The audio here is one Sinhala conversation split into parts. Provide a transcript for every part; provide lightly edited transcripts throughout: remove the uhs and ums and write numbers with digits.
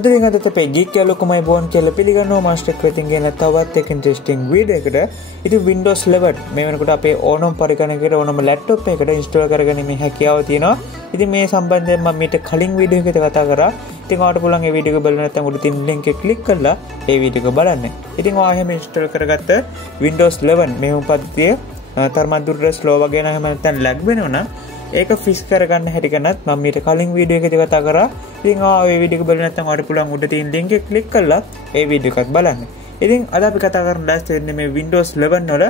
හදරින් අදට අපේ ගීක් යාළුවෝකමයි බෝන් කියලා පිළිගන්නවා මාස්ටර් ක්‍රෙතින් කියන තවත් එක ඉන්ටරෙස්ටිං වීඩියෝ එකකට. ඉතින් Windows 11 මේ වෙනකොට අපේ ඕනම පරිගණකයකට ඕනම ලැප්ටොප් එකකට ඉන්ස්ටෝල් කරගැනීමේ හැකියාව තියෙනවා. ඉතින් මේ සම්බන්ධයෙන් මම මීට කලින් වීඩියෝ එකකට කතා කරා. ඉතින් ඔයාලට පුළුවන් මේ වීඩියෝ එක බලන්න නැත්නම් උඩ තියෙන link එක ක්ලික් කරලා මේ වීඩියෝ එක බලන්න. ඉතින් ඔයා එහෙම ඉන්ස්ටෝල් කරගත්ත Windows 11 මෙහෙම පද්ධතිය තරමක් දුරට ස්ලෝ වගේ නම් එහෙම නැත්නම් ලැග් වෙනවනම් ඒක ෆික්ස් කරගන්න හැටි ගැනත් මම මීට කලින් වීඩියෝ එකකදී කතා කරා. ඉතින් ඔය වීඩියෝ එක බලන්න නැත්නම් ඔයාලට පුළුවන් උඩ තියෙන link එක ක්ලික් කරලා මේ වීඩියෝ එකත් බලන්න. ඉතින් අද අපි කතා කරන්න දැස් වෙන්නේ මේ Windows 11 වල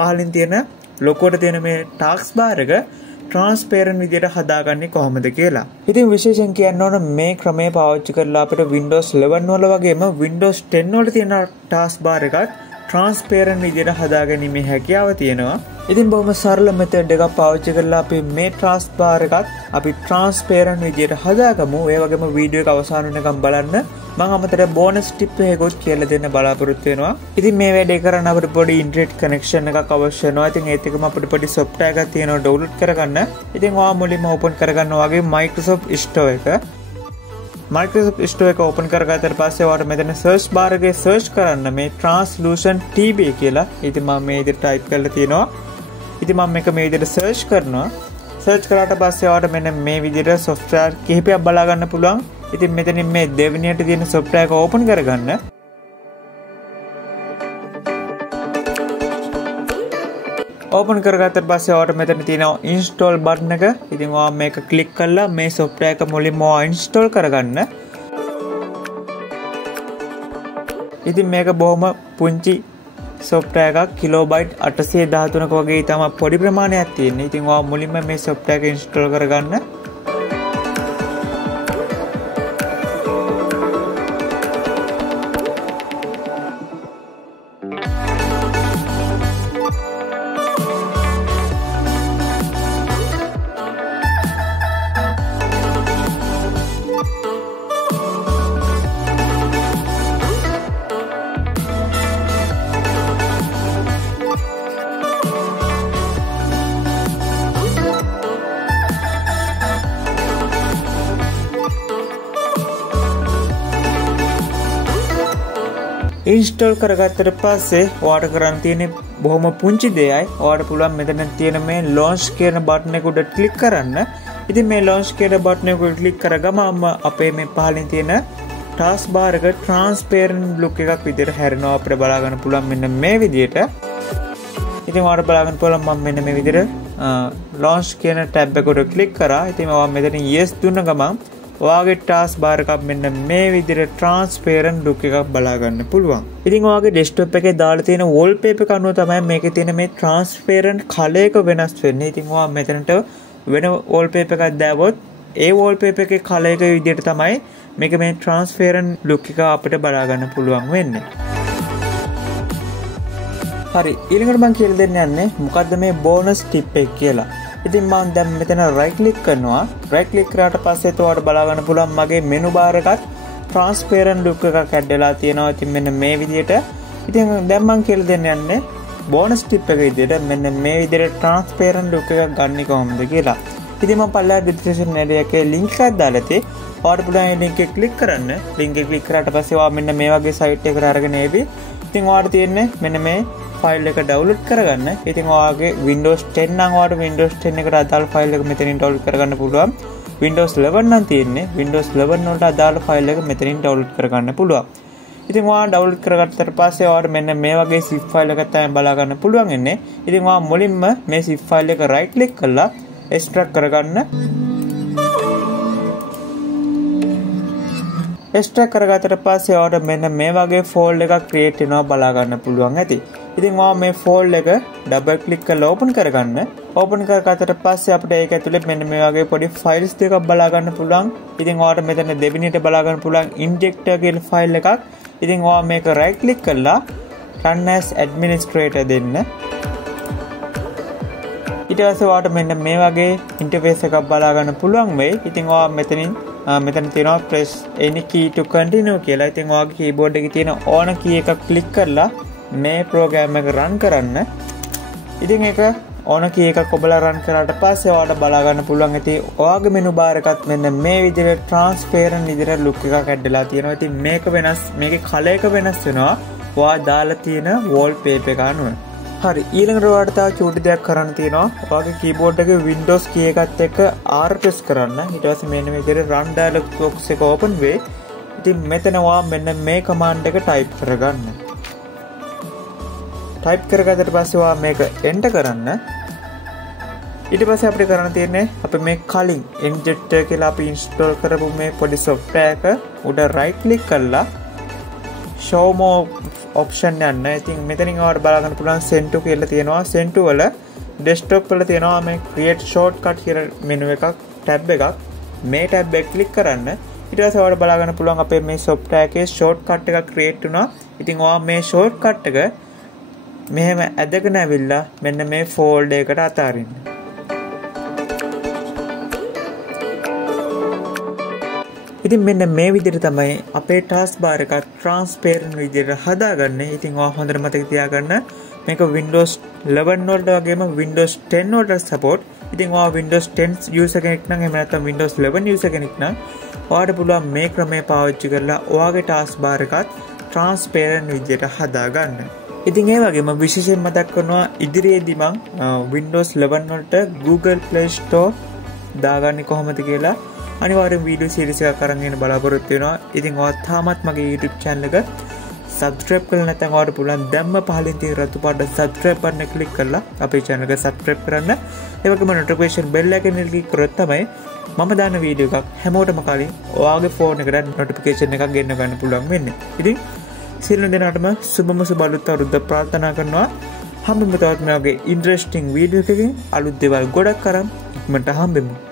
පහලින් තියෙන ලොකුවට තියෙන මේ Taskbar එක transparent විදියට හදාගන්නේ කොහොමද කියලා. ඉතින් විශේෂයෙන් කියන්න ඕන මේ ක්‍රමය පාවිච්චි කරලා අපිට Windows 11 වල වගේම Windows 10 වල තියෙන Taskbar එකත් transparent විදියට හදාගැනීමේ හැකියාව තියෙනවා. ඉතින් බොහොම සරල මෙතඩ් එකක් පාවිච්චි කරලා අපි මේ Taskbar එකත් අපි transparent විදියට හදාගමු. ඒ වගේම වීඩියෝ එක අවසන් වෙනකම් බලන්න. මම අමතර බෝනස් ටිප් එකකුත් කියලා දෙන්න බලාපොරොත්තු වෙනවා. ඉතින් මේ වැඩේ කරන්න අපිට පොඩි ඉන්ටර්නෙට් කනෙක්ෂන් එකක් අවශ්‍ය වෙනවා. ඉතින් ඒත් එක්කම අපිට පොඩි software එකක් තියෙනවා ඩවුන්ලෝඩ් කරගන්න. ඉතින් ඔයා මුලින්ම ඕපන් කරගන්න වගේ Microsoft Store එක. Microsoft Store එක ඕපන් කරගත්තට පස්සේ ඔයාලට මෙතන search bar එකේ search කරන්න මේ TranslucentTB කියලා. ඉතින් මම මේ විදිහට type කරලා තියෙනවා. ඉතින් මම මේක මේ විදිහට search කරනවා. search කරාට පස්සේ ඔයාලට මෙන්න මේ විදිහට software කිහිපයක් බලා ගන්න පුළුවන්. ඉතින් මෙතනින් මේ දෙවෙනියට තියෙන software එක ඕපන් කරගන්න. ඕපන් කරගත්තට පස්සේ ඔයාලට මෙතන තියෙනවා install button එක. ඉතින් ඔයා මේක ක්ලික් කරලා මේ software එක මුලින්ම ඔයා install කරගන්න. ඉතින් මේක බොහොම පුංචි software එකක් කිලෝබයිට් 813ක වගේ තමයි පොඩි ප්‍රමාණයක් තියෙන්නේ. ඉතින් ඔයා මුලින්ම මේ software එක install කරගන්න. ඉන්ස්ටෝල් කරගත්තට පස්සේ ඔයාලට කරන්න තියෙන්නේ බොහොම පුංචි දෙයයි. ඔයාලට පුළුවන් මෙතන තියෙන මේ launch කියන බටන් එක උඩ ක්ලික් කරන්න. ඉතින් මේ launch කියන බටන් එක උඩ ක්ලික් කරගම අපේ මේ පහලින් තියෙන Taskbar එක transparent look එකක් විදිහට හැරෙනවා අපිට බලා ගන්න පුළුවන් මෙන්න මේ විදිහට. ඉතින් ඔයාලට බලා ගන්න පුළුවන් මම මෙන්න මේ විදිහට launch කියන tab එක උඩ ක්ලික් කරා. ඉතින් ඔයා මෙතන yes දුන්න ගමන් ඔයාගේ Taskbar එකක් මෙන්න මේ විදිහට transparent look එකක් බලා ගන්න පුළුවන්. ඉතින් ඔයාගේ desktop එකේ දාලා තියෙන wallpaper එක අනුව තමයි මේකේ තියෙන මේ transparent color එක වෙනස් වෙන්නේ. ඉතින් ඔයා මෙතනට වෙන wallpaper එකක් දාවොත් ඒ wallpaper එකේ color එක විදිහට තමයි මේක මේ transparent look එක අපිට බලා ගන්න පුළුවන් වෙන්නේ. හරි, ඊළඟට මම කියලා දෙන්න යන්නේ මොකද්ද මේ bonus tip එක කියලා. ඉතින් මම දැන් මෙතන right click කරනවා. right click කරාට පස්සේ ඔයාලට බලා ගන්න පුළුවන් මගේ menu bar එකත් transparent look එකක් ඇඩ් වෙලා තියෙනවා. ඉතින් මෙන්න මේ විදිහට. ඉතින් දැන් මම කියලා දෙන්න යන්නේ bonus tip එක විදිහට මෙන්න මේ විදිහට transparent look එකක් ගන්න කොහොමද කියලා. ඉතින් මම පල්ලා description එකේ link එකක් දාලා තියෙයි. ඔයාලට පුළුවන් මේ link එක click කරන්න. link එක click කරාට පස්සේ ඔයා මෙන්න මේ වගේ site එකකට අරගෙන එවි. ඉතින් ඔයාලට තියෙන්නේ මෙන්න මේ ෆයිල් එක ඩවුන්ලෝඩ් කරගන්න. ඉතින් ඔයාගේ Windows 10 නම් ඔයාලට Windows 10 එකට අදාළ ෆයිල් එක මෙතනින් ඩවුන්ලෝඩ් කරගන්න පුළුවන්. Windows 11 නම් තියෙන්නේ Windows 11 වලට අදාළ ෆයිල් එක මෙතනින් ඩවුන්ලෝඩ් කරගන්න පුළුවන්. ඉතින් ඔයා ඩවුන්ලෝඩ් කරගත්තට පස්සේ ඔයාලට මෙන්න මේ වගේ zip ෆයිල් එකක් තමයි බලා ගන්න පුළුවන් ඉන්නේ. ඉතින් ඔයා මුලින්ම මේ zip ෆයිල් එක right click කරලා extract කරගන්න. extract කරගත්තට පස්සේ ඔයාලට මෙන්න මේ වගේ folder එකක් create වෙනවා බලා ගන්න පුළුවන් ඇති. ඉතින් ඔයා මේ folder එක double click කරලා open කරගන්න. open කරගත්තට පස්සේ අපිට ඒක ඇතුලේ මෙන්න මේ වගේ පොඩි files දෙකක් බලා ගන්න පුළුවන්. ඉතින් ඔයාලට මෙතන දෙවෙනියට බලා ගන්න පුළුවන් injector කියලා file එකක්. ඉතින් ඔයා මේක right click කරලා run as administrator දෙන්න. ඊට පස්සේ ඔයාලට මෙන්න මේ වගේ ඉන්ටර්ෆේස් එකක් බලා ගන්න පුළුවන් වෙයි. ඉතින් ඔයා මෙතන තියෙනවා press any key to continue කියලා. ඉතින් ඔයාගේ keyboard එකේ තියෙන ඕන key එකක් click කරලා මේ program එක run කරන්න. ඉතින් ඒක ඕන key එකක් ඔබලා run කරාට පස්සේ ඔයාලට බලා ගන්න පුළුවන් ඉතින් ඔයාගේ menu bar එකත් මෙන්න මේ විදිහට transparent විදිහට look එකක් ඇඩ්ඩලා තියෙනවා. ඉතින් මේක වෙනස්, මේකේ color එක වෙනස් වෙනවා ඔයා දාලා තියෙන wallpaper එක අනුව. හරි, ඊළඟට ඔයාලට තව චූටි දෙයක් කරන්න තියෙනවා. ඔයාගේ keyboard එකේ Windows key එකත් එක්ක R press කරන්න. ඊට පස්සේ මෙන්න මේ විදිහට run dialog box එක open වෙයි. ඉතින් මෙතන ඔයා මෙන්න මේ command එක type කරගන්න. type කරගත්තට පස්සේ ඔයා මේක enter කරන්න. ඊට පස්සේ අපිට කරන්න තියෙන්නේ අපි මේ කලින් injector කියලා අපි install කරපු මේ පොඩි software එක උඩ right click කරලා show more option යන්න. ඉතින් මෙතනින් ඔයාලට බලා ගන්න පුළුවන් send to කියලා තියෙනවා. send to වල desktop වල තියෙනවා මේ create shortcut කියලා menu එකක්, tab එකක්. මේ tab එක click කරන්න. ඊට පස්සේ ඔයාලට බලා ගන්න පුළුවන් අපේ මේ software එකේ shortcut එකක් create වුණා. ඉතින් ඔයා මේ shortcut එක මෙහෙම ඇදගෙන ඇවිල්ලා මෙන්න මේ folder එකට අතාරින්න. ඉතින් මෙන්න මේ විදිහට තමයි අපේ taskbar එක transparent විදිහට හදාගන්නේ. ඉතින් ඔයා හොඳට මතක තියාගන්න මේක Windows 11 වලට වගේම Windows 10 වලට support. ඉතින් ඔයා Windows 10 user කෙනෙක් නම් එහෙම නැත්නම් Windows 11 user කෙනෙක් නම් ඔයාලට පුළුවන් මේ ක්‍රමය පාවිච්චි කරලා ඔයාගේ taskbar එකත් transparent විදිහට හදාගන්න. ඉතින් ඒ වගේම විශේෂයෙන් මතක් කරනවා ඉදිරියේදී මම Windows 11 වලට Google Play Store දාගන්නේ කොහොමද කියලා අනිවාර්යෙන් වීඩියෝ සීරීස් එකක් අරන් එන්න බලාපොරොත්තු වෙනවා. ඉතින් ඔයා තාමත් මගේ YouTube channel එක subscribe කරලා නැත්නම් ඔයාලට පුළුවන් දැම්ම පහලින් තියෙන රතු පාට subscribe button එක click කරලා අපේ channel එක subscribe කරන්න. ඒ වගේම notification bell එක click කරොත් තමයි මම දාන වීඩියෝ එකක් හැමෝටම කලින් ඔයාගේ phone එකට notification එකක් ගෙන්න ගන්න පුළුවන් වෙන්නේ. ඉතින් සියලු දෙනාටම සුබම සුබ අලුත් අවුරුද්ද ප්‍රාර්ථනා කරනවා. හැමෝම තවත් මේ වගේ interesting වීඩියෝ එකකින් අලුත් දේවල් ගොඩක් අරන් ඉක්මනට හම්බෙමු.